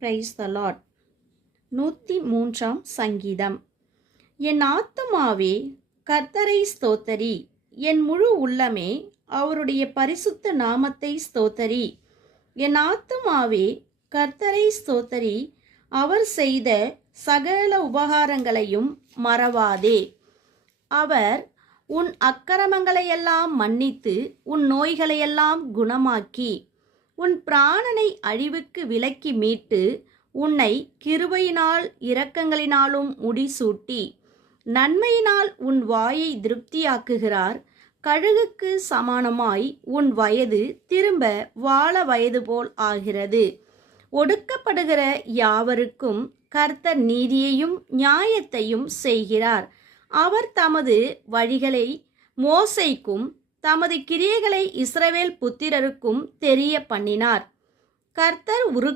Praise the Lord. 103ஆம் சங்கீதம். என் ஆத்துமாவே கர்த்தரை ஸ்தோத்தரி, என் முழு உள்ளமே அவருடைய பரிசுத்த நாமத்தை ஸ்தோத்தரி. என் ஆத்துமாவே கர்த்தரை ஸ்தோத்தரி, அவர் செய்த சகல உபகாரங்களையும் மறவாதே. அவர் உன் அக்கிரமங்களையெல்லாம் மன்னித்து உன் நோய்களையெல்லாம் குணமாக்கி உன் பிராணனை அழிவுக்கு விலக்கி மீட்டு உன்னை கிருபையினால் இரக்கங்களினாலும் முடிசூட்டி நன்மையினால் உன் வாயை திருப்தியாக்குகிறார். கழுகுக்கு சமானமாய் உன் வயது திரும்ப வாழ வயது போல் ஆகிறது. ஒடுக்கப்படுகிற யாவருக்கும் கர்த்தர் நீதியையும் நியாயத்தையும் செய்கிறார். அவர் தமது வழிகளை மோசேக்கும் தமது கிரியைகளை இஸ்ரவேல் புத்திரருக்கும் தெரிய பண்ணினார். கர்த்தர்